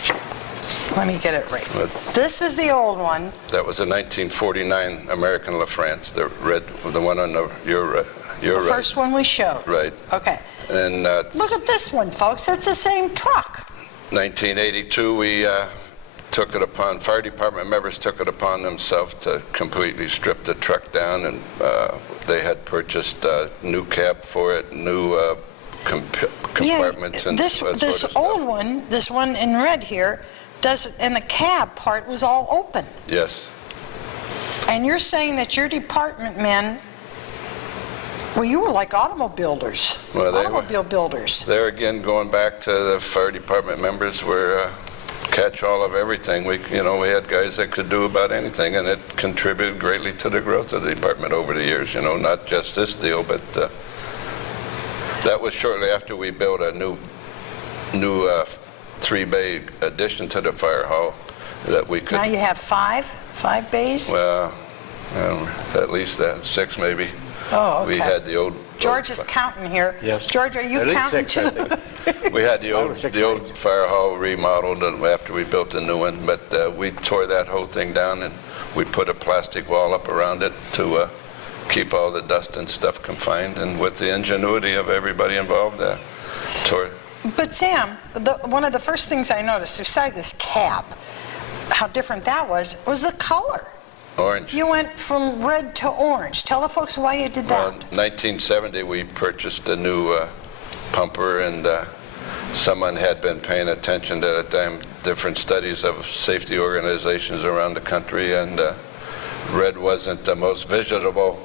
Let me get it right. But- This is the old one. That was a 1949 American LaFrance, the red, the one on your The right. first one we showed. Right. Okay. And Look at this one, folks. It's the same truck. 1982, we took it upon, fire department members took it upon themselves to completely strip the truck down, and they had purchased a new cab for it, new compartments, and this that sort of old stuff. one, this one in red here, and the cab part was all open. Yes. And you're saying that your department men, well, you were like automobile builders. Well, they were. Automobile builders. There again, going back to the fire department members were catch-all of everything. We had guys that could do about anything, and it contributed greatly to the growth of the department over the years. Not just this deal, but that was shortly after we built a new 3-bay addition to the fire hall that we could. Now you have five bays? Well, at least 6 maybe. Oh, okay. We had the old. George is counting here. Yes. George, are you At least counting 6, I too? think. We had the 5 or 6 old bays. fire hall remodeled after we built the new one, but we tore that whole thing down and we put a plastic wall up around it to keep all the dust and stuff confined, and with the ingenuity of everybody involved, tore it. But Sam, one of the first things I noticed, besides this cab, how different that was the color. Orange. You went from red to orange. Tell the folks why you did Well, that. in 1970, we purchased a new pumper, and someone had been paying attention to, at the time, different studies of safety organizations around the country, and red wasn't the most visitable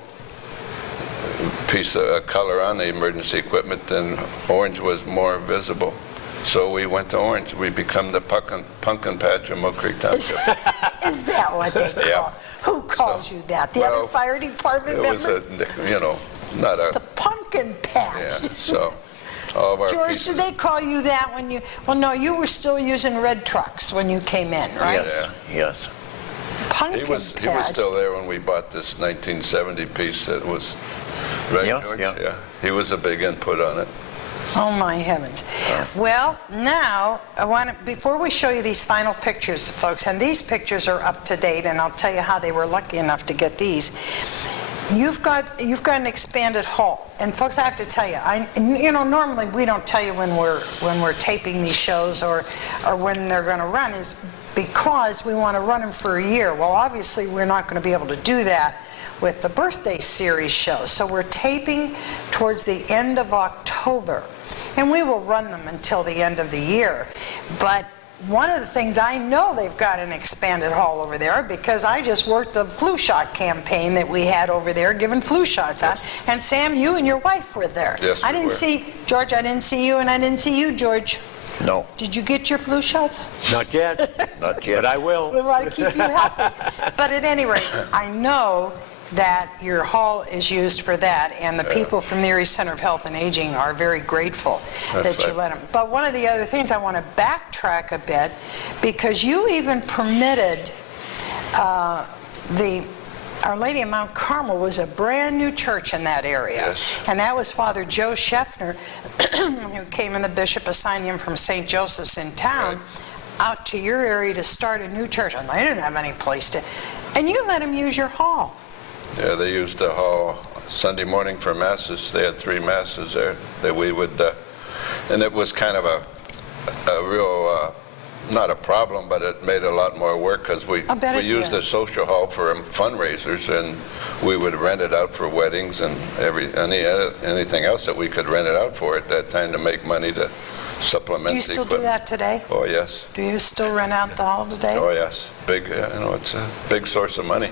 piece of color on the emergency equipment, and orange was more visible. So we went to orange. We become the pumpkin patch of Millcreek Township. Is that what they call Yeah. it? Who calls you that? The other Well, fire department It was members? not The a, pumpkin patch. yeah, so all of our George, pieces. did they call you that when you, well, no, you were still using red trucks when you came in, right? Yeah. Yes. Pumpkin He was patch. still there when we bought this 1970 piece that was, right, Yeah, George? yeah. He was a big input on it. Oh, my heavens. Well, now, before we show you these final pictures, folks, and these pictures are up to date, and I'll tell you how they were lucky enough to get these. You've got an expanded hall, and folks, I have to tell you, normally we don't tell you when we're taping these shows or when they're going to run, is because we want to run them for a year. Well, obviously, we're not going to be able to do that with the birthday series shows. So we're taping towards the end of October, and we will run them until the end of the year. But one of the things, I know they've got an expanded hall over there because I just worked the flu shot campaign that we had over there, giving flu shots out. And Sam, you and your wife were there. Yes, I we didn't were. see, George, I didn't see you, and I didn't see you, George. No, Did you get your flu shots? Not yet, not yet. but I will. We want to keep you healthy. But at any rate, I know that your hall is used for that, and the people from the Erie Center of Health and Aging are very grateful That's that you right. let them. But one of the other things, I want to backtrack a bit, because you even permitted Our Lady of Mount Carmel was a brand new church in that area. Yes. And that was Father Joe Scheffner, who came and the bishop assigned him from St. Joseph's in town out to your area to start a new church. And they didn't have any place to, and you let him use your hall. Yeah, they used the hall Sunday morning for masses. They had 3 masses there that we would, and it was kind of a real, not a problem, but it made a lot more work because we I bet it used did. the social hall for fundraisers, and we would rent it out for weddings and anything else that we could rent it out for at that time to make money to supplement Do you the still do equipment. that today? Oh, yes. Do you still rent out the hall today? Oh, yes. Big, it's a big source of money.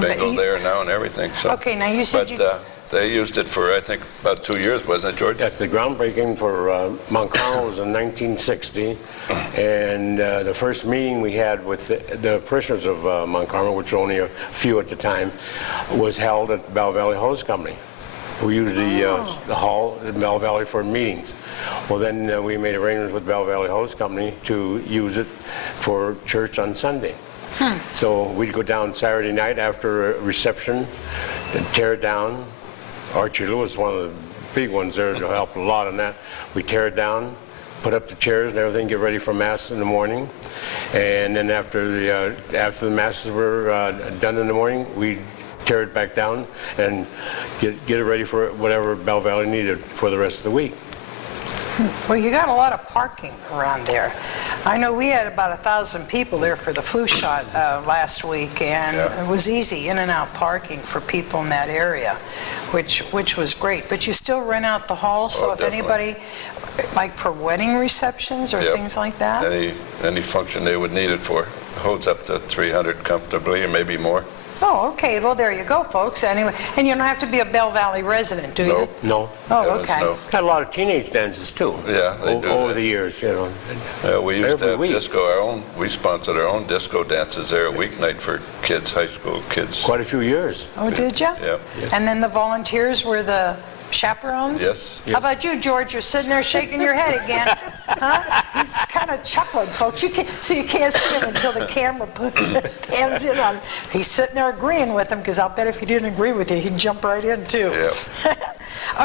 Bingo you- there now and everything, so. Okay, now you said But they used it for, I think, about 2 years, wasn't it, George? Yes, the groundbreaking for Mount Carmel was in 1960, and the first meeting we had with the parishioners of Mount Carmel, which were only a few at the time, was held at Belle Valley Hose Company. We used the hall at Belle Valley for meetings. Well, then we made arrangements with Belle Valley Hose Company to use it for church on Sunday. So we'd go down Saturday night after a reception and tear it down. Archie Lewis, one of the big ones there, to help a lot on that. We tear it down, put up the chairs and everything, get ready for Mass in the morning. And then after the Masses were done in the morning, we tear it back down and get it ready for whatever Belle Valley needed for the rest of the week. Well, you got a lot of parking around there. I know we had about 1,000 people there for the flu shot last week, and Yeah. it was easy in and out parking for people in that area, which was great. But you still rent out the hall, so Oh, if definitely. anybody, like for wedding receptions or Yep. things like that? Any function they would need it for. Holds up to 300 comfortably, or maybe more. Oh, okay, well, there you go, folks. Anyway, and you don't have to be a Belle Valley resident, do you? Nope. No. Oh, Heavens, okay. no. Had a lot of teenage dances too. Yeah, they do Over that. the years, you know. We used Every to have week. we sponsored our own disco dances there a weeknight for kids, high school kids. Quite a few years. Oh, did you? Yeah. And then the volunteers were the chaperones? Yes. How about you, George? You're sitting there shaking your head again. Huh? He's kind of chuckling, folks. You can't see him until the camera pans in on him. He's sitting there agreeing with him, because I'll bet if he didn't agree with you, he'd jump right in, too. Yeah.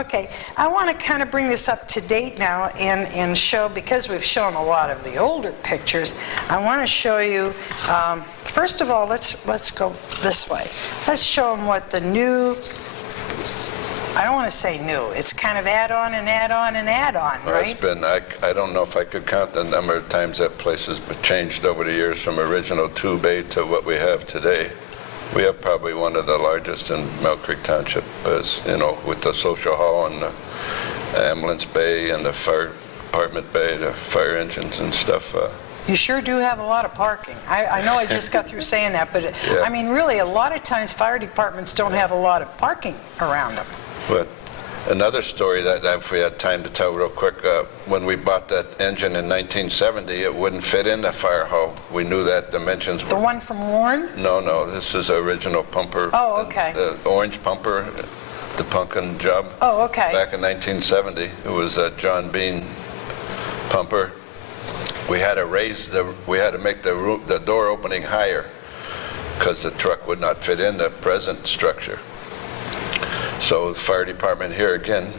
Okay, I want to kind of bring this up to date now and show, because we've shown a lot of the older pictures, I want to show you, first of all, let's go this way. Let's show them what the new, I don't want to say new, it's kind of add-on and add-on and add-on, Well, it's right? been, I don't know if I could count the number of times that place has changed over the years from original 2-bay to what we have today. We have probably one of the largest in Millcreek Township, as you know, with the social hall and the ambulance bay and the fire department bay, the fire engines and stuff. You sure do have a lot of parking. I know I just got through saying that, but Yeah. I mean, really, a lot of times fire departments don't have a lot of parking around them. But another story that if we had time to tell real quick, when we bought that engine in 1970, it wouldn't fit in the fire hall. We knew that dimensions The were... one from Warren? No, this is the original pumper. Oh, okay. The orange pumper, the pumpkin job. Oh, okay. Back in 1970, it was a John Bean pumper. We had to make the door opening higher because the truck would not fit in the present structure. So the fire department here again,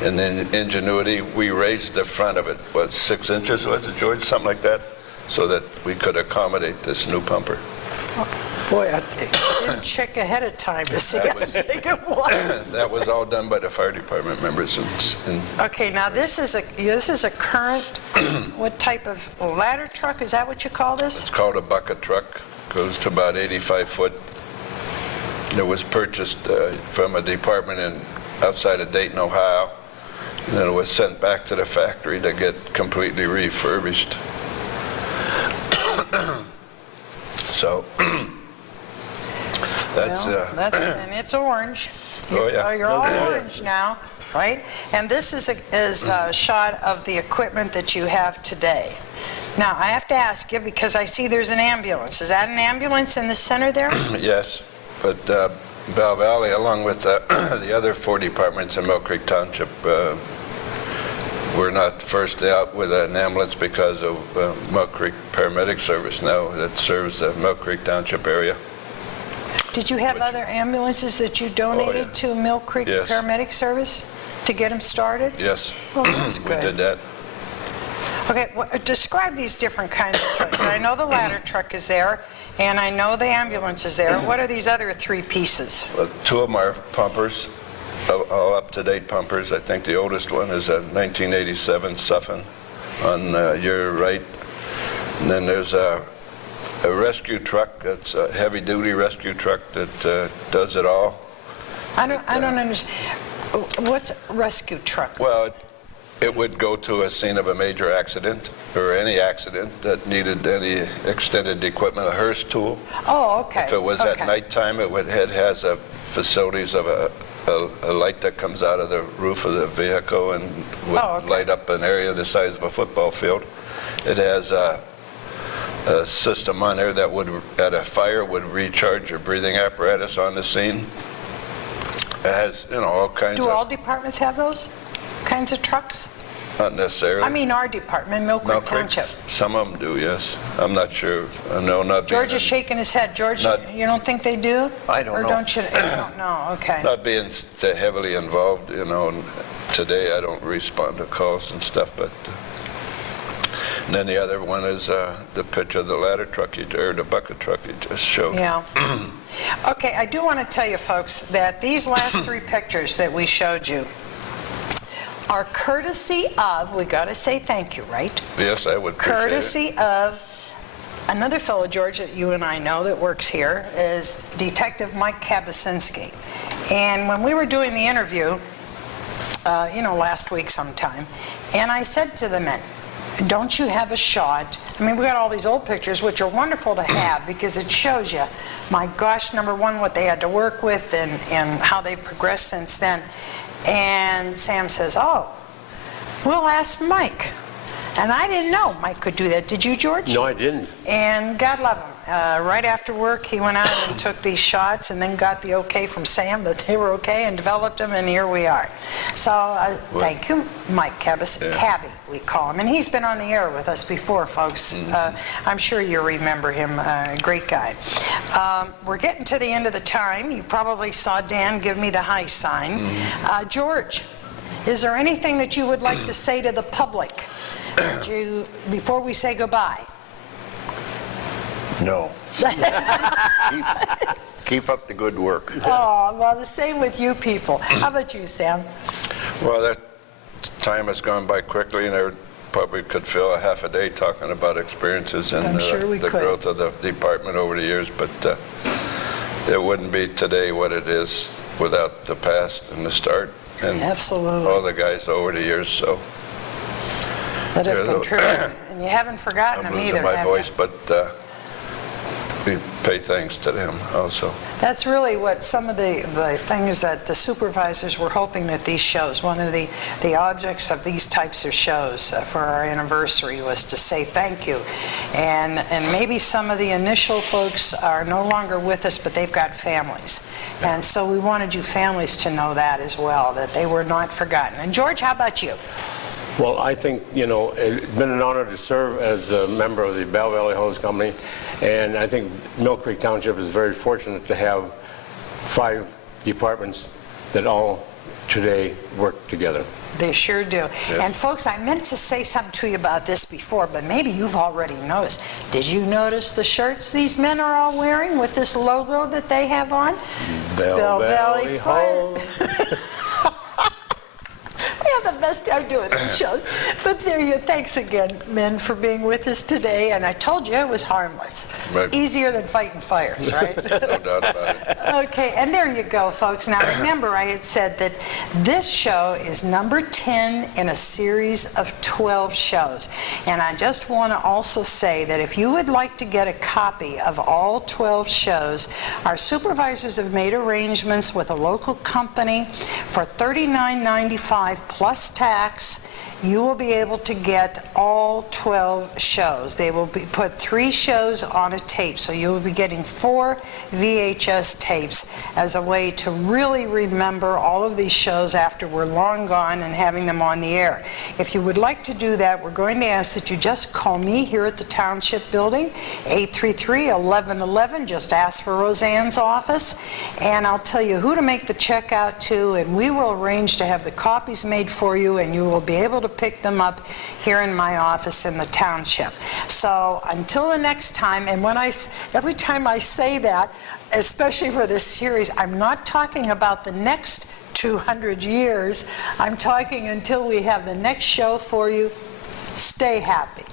in ingenuity, we raised the front of it, 6 inches, was it, George? Something like that, so that we could accommodate this new pumper. Boy, I didn't check ahead of time to see how big it was. That was all done by the fire department members. Okay, now this is a current, what type of ladder truck? Is that what you call this? It's called a bucket truck. Goes to about 85 foot. It was purchased from a department outside of Dayton, Ohio, and then it was sent back to the factory to get completely refurbished. So that's And it's orange. Oh, yeah. You're all orange now, right? And this is a shot of the equipment that you have today. Now, I have to ask you, because I see there's an ambulance. Is that an ambulance in the center there? yes, but Belle Valley, along with the other 4 departments in Millcreek Township, we're not first out with an ambulance because of Millcreek Paramedic Service now that serves the Millcreek Township area. Did you have other ambulances that you donated to Millcreek Yes. Paramedic Service to get them started? Yes, Oh, that's we good. did that. Okay, describe these different kinds of trucks. I know the ladder truck is there, and I know the ambulance is there. What are these other 3 pieces? 2 of them are pumpers, all up-to-date pumpers. I think the oldest one is a 1987 Suffin on your right. And then there's a rescue truck. That's a heavy-duty rescue truck that does it all. I don't understand. What's a rescue truck? Well, it would go to a scene of a major accident or any accident that needed any extended equipment, a hearse tool. Oh, okay. If it was okay. at nighttime, it has facilities of a light that comes out of the roof of the vehicle and would okay. light up an area the size of a football field. It has a system on there that would, at a fire, would recharge your breathing apparatus on the scene. It has, all kinds Do of... all departments have those kinds of trucks? Not necessarily. I mean, our department, Millcreek Township. Some of them do, yes. I'm not sure. No, not being George is shaking his head. George, you don't think they do? I don't or know. Don't you don't know? Okay. Not being heavily involved, today I don't respond to calls and stuff, but And then the other one is the picture of the ladder truck, or the bucket truck you just showed. Yeah. Okay, I do want to tell you, folks, that these last 3 pictures that we showed you are courtesy of, we got to say thank you, right? Yes, I would appreciate it. Courtesy of another fellow, George, that you and I know that works here, is Detective Mike Kabasinski. And when we were doing the interview, last week sometime, and I said to the men, don't you have a shot? I mean, we got all these old pictures, which are wonderful to have because it shows you, my gosh, number one, what they had to work with and how they've progressed since then. And Sam says, oh, we'll ask Mike. And I didn't know Mike could do that. Did you, George? No, I didn't. And God love him. Right after work, he went out and took these shots and then got the okay from Sam that they were okay and developed them, and here we are. So thank you, Mike Cabas, Cabby, we call him. And he's been on the air with us before, folks. I'm sure you remember him, great guy. We're getting to the end of the time. You probably saw Dan give me the high sign. George, is there anything that you would like to say to the public before we say goodbye? No. Keep up the good work. Oh, well, the same with you people. How about you, Sam? Well, that time has gone by quickly, and I probably could fill a half a day talking about experiences and the growth of the department over the years, but it wouldn't be today what it is without the past and the start. And absolutely. All the guys over the years, so. That have contributed. And you haven't forgotten them either, I'm losing my voice, you? but we pay thanks to them also. That's really what some of the things that the supervisors were hoping that these shows, one of the objects of these types of shows for our anniversary was to say thank you. And maybe some of the initial folks are no longer with us, but they've got families. And so we wanted you families to know that as well, that they were not forgotten. And George, how about you? Well, I think, it's been an honor to serve as a member of the Belle Valley Hose Company, and I think Millcreek Township is very fortunate to have 5 departments that all today work together. They sure do. Yeah. And folks, I meant to say something to you about this before, but maybe you've already noticed. Did you notice the shirts these men are all wearing with this logo that they have on? Belle Valley Fire. Hose. We have the best time doing these shows. But there you thanks again, men, for being with us today. And I told you it was harmless. Right. Easier than fighting fires, right? No doubt about it. Okay, and there you go, folks. Now remember, I had said that this show is number 10 in a series of 12 shows. And I just want to also say that if you would like to get a copy of all 12 shows, our supervisors have made arrangements with a local company for $39.95 plus tax. You will be able to get all 12 shows. They will put 3 shows on a tape, so you will be getting 4 VHS tapes as a way to really remember all of these shows after we're long gone and having them on the air. If you would like to do that, we're going to ask that you just call me here at the Township Building, 833-1111. Just ask for Roseanne's office, and I'll tell you who to make the check out to, and we will arrange to have the copies made for you, and you will be able to pick them up here in my office in the township. So until the next time, and every time I say that, especially for this series, I'm not talking about the next 200 years. I'm talking until we have the next show for you. Stay happy.